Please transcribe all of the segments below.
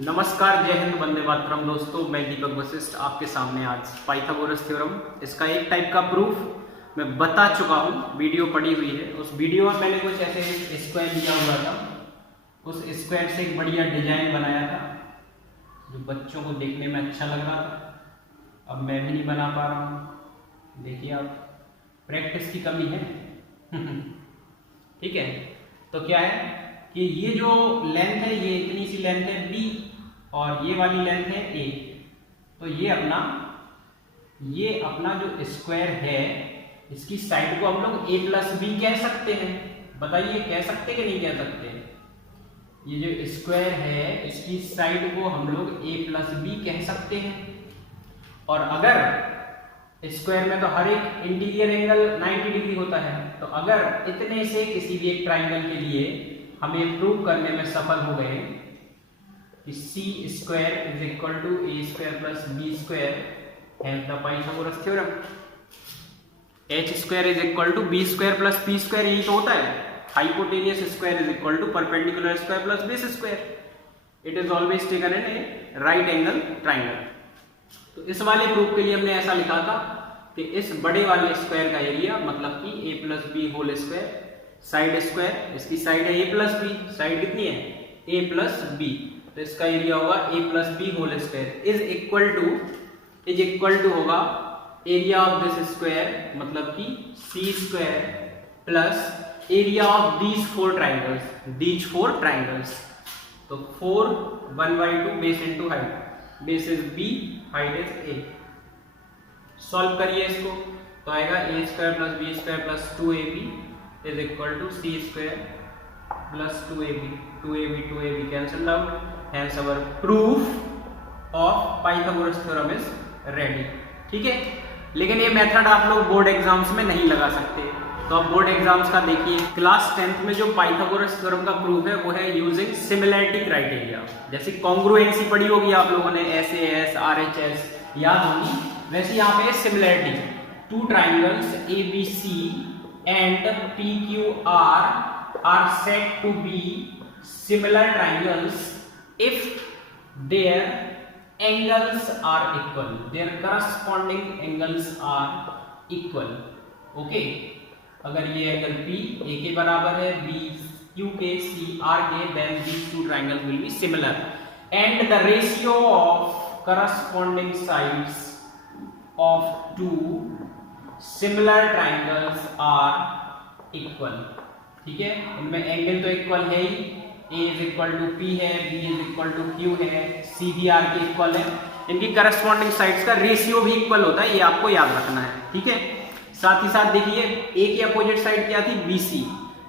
नमस्कार, जय हिंद, वंदे मातरम। दोस्तों, मैं दीपक वशिष्ठ आपके सामने आज पाइथागोरस थ्योरम, इसका एक टाइप का प्रूफ मैं बता चुका हूँ, वीडियो पड़ी हुई है। उस वीडियो में मैंने कुछ ऐसे स्क्वायर लिया हुआ था, उस स्क्वायर से एक बढ़िया डिजाइन बनाया था जो बच्चों को देखने में अच्छा लग रहा था। अब मैं भी नहीं बना पा रहा हूँ, देखिए आप, प्रैक्टिस की कमी है। ठीक है, तो क्या है कि ये जो लेंथ है, ये इतनी सी लेंथ है b और ये वाली लेंथ है a। तो ये अपना जो स्क्वायर है, इसकी साइड को हम लोग a प्लस बी कह सकते हैं। बताइए, कह सकते कि नहीं कह सकते? ये जो स्क्वायर है, इसकी साइड को हम लोग a प्लस बी कह सकते हैं। और अगर स्क्वायर में तो हर एक इंटीरियर एंगल 90 डिग्री होता है, तो अगर इतने से किसी भी एक ट्राइंगल के लिए हमें प्रूव करने में सफल हो गए कि C square is equal to A square plus B square, has the Pythagoras theorem. H square is equal to B square plus P square, यही तो होता है। Hypotenuse square is equal to perpendicular square plus base square. It is always taken in a right angle triangle. तो इस वाले proof के लिए हमने ऐसा लिखा था कि इस बड़े वाले स्क्वायर का एरिया, मतलब कि A plus B whole square, side square, इसकी साइड है ए प्लस बी, साइड कितनी है? ए प्लस बी, तो इसका एरिया होगा A plus B whole square is equal to होगा एरिया ऑफ दिस स्क्वायर, मतलब कि C square plus area of these four triangles. तो 4 1/2 base into height, base is B, height is A. Solve करिए इसको, तो आएगा A square plus B square plus 2ab is equal to c square plus 2ab cancelled out, hence our proof of Pythagoras theorem is ready। ठीक है, लेकिन ये method आप लोग बोर्ड एग्जाम्स में नहीं लगा सकते। तो आप बोर्ड एग्जाम्स का देखिए, क्लास 10th में जो पाइथागोरस थ्योरम का प्रूफ है वो है यूजिंग सिमिलैरिटी क्राइटेरिया। जैसे कॉन्ग्रुएंसी पढ़ी होगी आप लोगों ने, SAS RHS याद होगी, वैसे यहाँ पे similarity. Two triangles ABC and PQR are said to be similar triangles if their angles are equal, their corresponding angles are equal। okay, अगर ये एंगल P A के बराबर है, B Q के, C R के, then these two triangles will be similar and the ratio of corresponding sides of two similar triangles are equal. ठीक है, इनमें एंगल तो इक्वल है ही, A is equal to P है, B is equal to Q है, C भी R के इक्वल है। इनकी करस्पॉन्डिंग साइड्स का रेशियो भी इक्वल होता है, ये आपको याद रखना है। ठीक है, साथ ही साथ देखिए, A की अपोजिट साइड क्या थी? BC,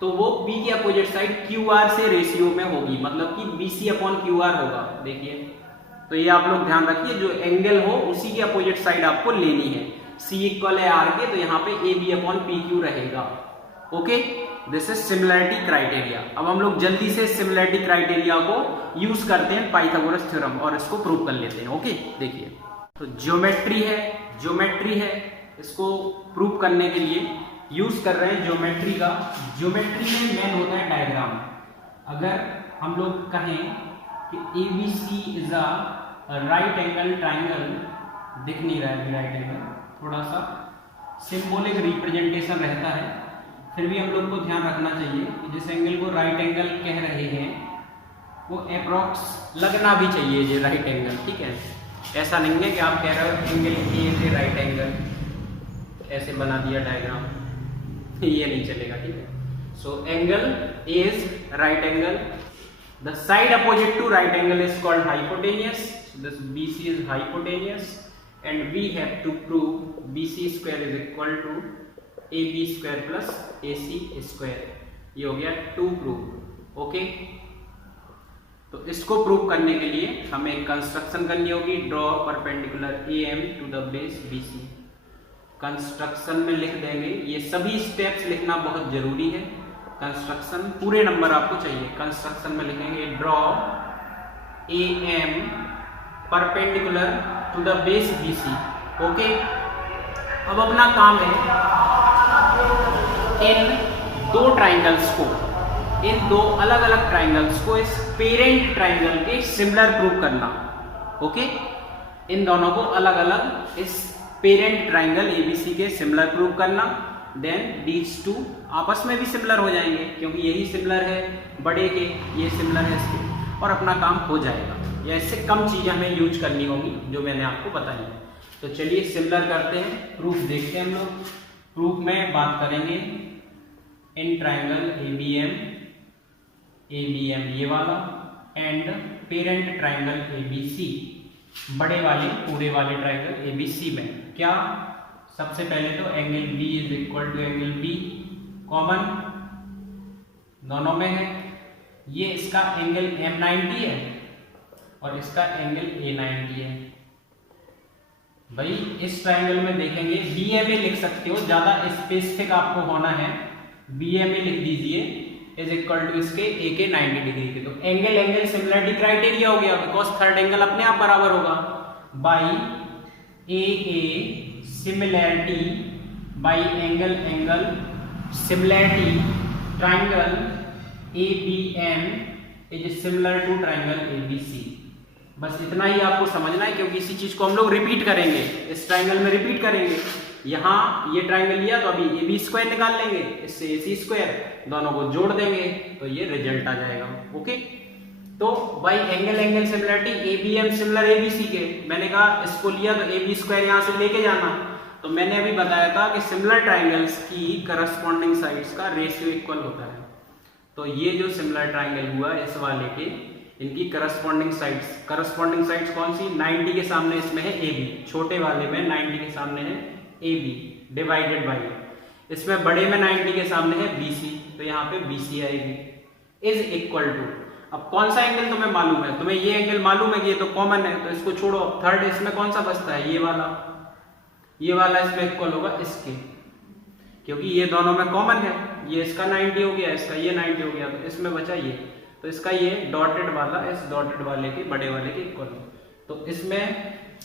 तो वो B की अपोजिट साइड QR से रेशियो में होगी, मतलब कि BC अपॉन QR होगा। देखिए, तो ये आप लोग ध्यान रखिए, जो एंगल हो उसी की अपोजिट साइड आपको लेनी है। C इक्वल है R के, तो यहाँ पे AB अपॉन PQ रहेगा। Okay, this is similarity criteria. अब हम लोग जल्दी से सिमिलैरिटी क्राइटेरिया को यूज करते हैं पाइथागोरस थ्योरम और इसको प्रूव कर लेते हैं। ओके, देखिए, तो ज्योमेट्री है, इसको प्रूव करने के लिए यूज कर रहे हैं ज्योमेट्री का। ज्योमेट्री में मेन होता है डायग्राम। अगर हम लोग कहें कि ABC is a right angle triangle, दिख नहीं रहा है राइट एंगल, थोड़ा सा सिंबॉलिक रिप्रेजेंटेशन रहता है, फिर भी हम लोग को ध्यान रखना चाहिए कि जिस एंगल को राइट एंगल कह रहे हैं वो अप्रॉक्स लगना भी चाहिए, ये राइट एंगल। ठीक है, ऐसा नहीं है कि आप कह रहे हो एंगल ए से राइट एंगल, ऐसे बना दिया डायग्राम, ये नहीं चलेगा। ठीक है, so angle A is right angle, the side opposite to right angle is called hypotenuse, this BC is hypotenuse and we have to prove BC square is equal to AB square plus AC square। ये हो गया to prove. Okay, तो इसको prove करने के लिए हमें एक कंस्ट्रक्शन करनी होगी, draw perpendicular AM to the base BC। Construction में लिख देंगे, ये सभी स्टेप्स लिखना बहुत जरूरी है। कंस्ट्रक्शन पूरे नंबर आपको चाहिए। कंस्ट्रक्शन में लिखेंगे draw AM perpendicular to the base BC। Okay, अब अपना काम है इन दो ट्राइंगल्स को इन दो अलग अलग ट्राइंगल्स को इस पेरेंट ट्राइंगल के सिमिलर प्रूव करना। ओके, इन दोनों को अलग अलग इस पेरेंट ट्राइंगल एबीसी के सिमिलर प्रूव करना। देन दीज टू आपस में भी सिमिलर हो जाएंगे क्योंकि यही सिमिलर है बड़े के, ये सिमिलर है इसके, और अपना काम हो जाएगा। या इससे कम चीजें हमें यूज करनी होगी जो मैंने आपको बताई। तो चलिए सिमिलर करते हैं, प्रूफ देखते हैं हम लोग। प्रूफ में बात करेंगे इन ट्राइंगल एबीएम ये वाला एंड पेरेंट ट्राइंगल एबीसी, बड़े वाले पूरे वाले ट्राइंगल एबीसी में क्या, सबसे पहले तो angle B is equal to angle B common दोनों में है। ये इसका एंगल M90 है और इसका एंगल A90 है। भाई इस ट्राइंगल में देखेंगे BMA लिख सकते हो, ज्यादा स्पेसिफिक आपको होना है BMA लिख दीजिए इज इक्वल टू इसके A के 90 डिग्री के। तो एंगल सिमिलरिटी क्राइटेरिया हो गया बिकॉज थर्ड एंगल अपने आप बराबर होगा by AA similarity by angle similarity triangle ABM is similar to triangle ABC। बस इतना ही आपको समझना है क्योंकि इसी चीज को हम लोग रिपीट करेंगे, इस ट्राइंगल में रिपीट करेंगे। यहाँ ये ट्राइंगल लिया तो अभी AB स्क्वायर निकाल लेंगे, इससे AC स्क्वायर, दोनों को जोड़ देंगे तो ये रिजल्ट आ जाएगा। ओके, तो by angle similarity ABM similar ABC के, मैंने कहा इसको लिया तो AB स्क्वायर यहाँ से लेके जाना। तो मैंने अभी बताया था कि सिमिलर ट्राइंगल्स की करस्पॉन्डिंग साइड्स का रेशियो इक्वल होता है। तो ये जो सिमिलर ट्राइंगल हुआ इस वाले के, इनकी करस्पॉन्डिंग साइड्स कौन सी, 90 के सामने इसमें है AB, छोटे वाले में 90 के सामने है AB डिवाइडेड बाई, इसमें बड़े में 90 के सामने है BC, तो यहाँ पे BC आएगी इज इक्वल टू। अब कौन सा एंगल तुम्हें मालूम है, तुम्हें ये एंगल मालूम है कि ये तो कॉमन है, तो इसको छोड़ो। थर्ड इसमें कौन सा बचता है, ये वाला इसमें इक्वल होगा इसके, क्योंकि ये दोनों में कॉमन है। ये इसका 90 हो गया, इसका ये 90 हो गया, तो इसमें बचा ये, तो इसका ये डॉटेड वाला इस डॉटेड वाले के बड़े वाले के इक्वल है। तो इसमें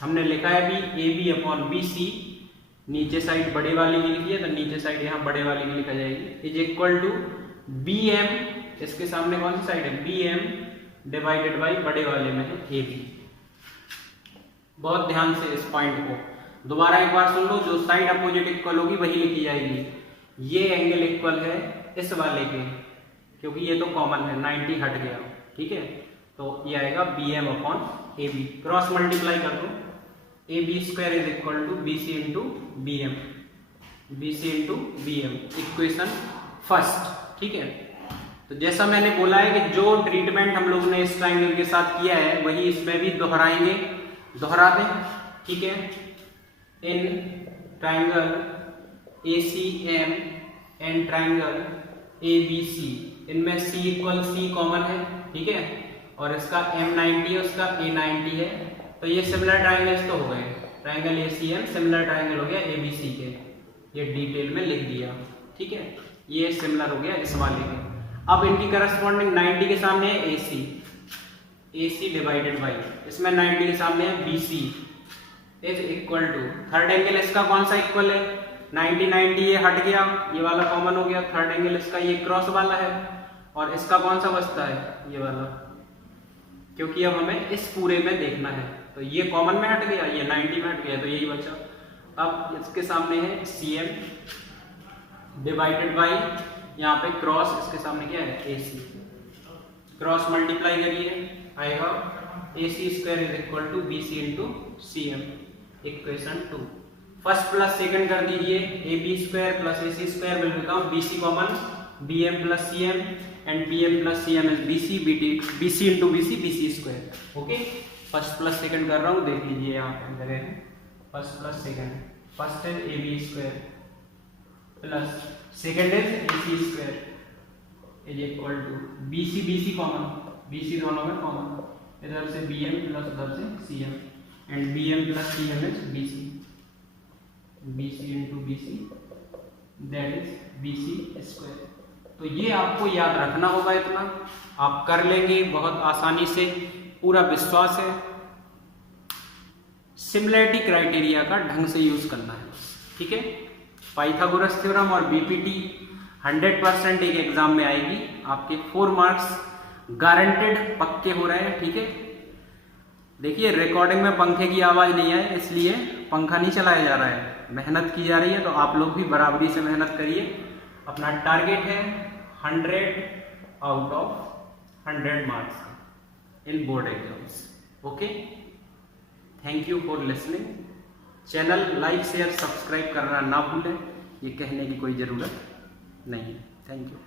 हमने लिखा है भी AB अपॉन BC, नीचे साइड बड़े वाले की लिखी है तो नीचे साइड यहाँ बड़े वाले की लिखा जाएगी, इज इक्वल टू BM, इसके सामने कौन सी साइड है BM डिवाइडेड बाई बड़े वाले में है AB। बहुत ध्यान से इस पॉइंट को दोबारा एक बार सुन लो, जो साइड अपोजिट इक्वल होगी वही लिखी जाएगी। ये एंगल इक्वल है इस वाले के, क्योंकि ये तो कॉमन है, 90 हट गया, ठीक है। तो ये आएगा BM upon AB, cross multiply कर दो, AB square is equal to BC into BM, equation first, ठीक है। तो जैसा मैंने बोला है कि जो ट्रीटमेंट हम लोग ने इस ट्राइंगल के साथ किया है वही इसमें भी दोहराएंगे, दोहरा दें, ठीक है। In triangle ACM and triangle ABC, इनमें C इक्वल C कॉमन है, ठीक है, और इसका M90 है, उसका A90 है, तो ये सिमिलर ट्राइंगल्स तो हो गए। ट्राइंगल ACM सिमिलर ट्राइंगल हो गया ABC के, ये डिटेल में लिख दिया, ठीक है। ये सिमिलर हो गया इस वाले के। अब इनकी करस्पॉन्डिंग 90 के सामने है AC डिवाइडेड बाई, इसमें 90 के सामने है BC is equal to, third angle इसका कौन सा इक्वल है, 90 ये हट गया, ये वाला कॉमन हो गया, थर्ड एंगल इसका ये क्रॉस वाला है, और इसका कौन सा बचता है, ये वाला, क्योंकि अब हमें इस पूरे में देखना है। तो ये कॉमन में हट गया, ये 90 में हट गया, तो यही बचा। अब इसके सामने है CM डिवाइडेड बाई, यहाँ पे क्रॉस, इसके सामने क्या है AC, क्रॉस मल्टीप्लाई करिए, आएगा AC square is equal to BC into CM, equation 2। First plus second कर दीजिए, AB square plus AC square will become BC common, BM plus CM and BM plus CM is BC into BC square. Okay, first plus second कर रहा हूँ, देख लीजिए यहाँ पे जगह है first plus second, first is AB square plus second is AC square is equal to BC common, BC दोनों में कॉमन, इधर से BM प्लस उधर से CM and BM plus CM is BC into BC that is BC square. तो ये आपको याद रखना होगा, इतना आप कर लेंगे बहुत आसानी से, पूरा विश्वास है। सिमिलैरिटी क्राइटेरिया का ढंग से यूज करना है, ठीक है। पाइथागोरस थ्योरम और BPT 100% एक एग्जाम में आएगी, आपके 4 मार्क्स गारंटेड पक्के हो रहे हैं, ठीक है। देखिए रिकॉर्डिंग में पंखे की आवाज नहीं है, इसलिए पंखा नहीं चलाया जा रहा है, मेहनत की जा रही है। तो आप लोग भी बराबरी से मेहनत करिए। अपना टारगेट है 100 out of 100 marks in board exams. Okay, thank you for listening. Channel like share subscribe करना ना भूलें, ये कहने की कोई ज़रूरत नहीं है। Thank you.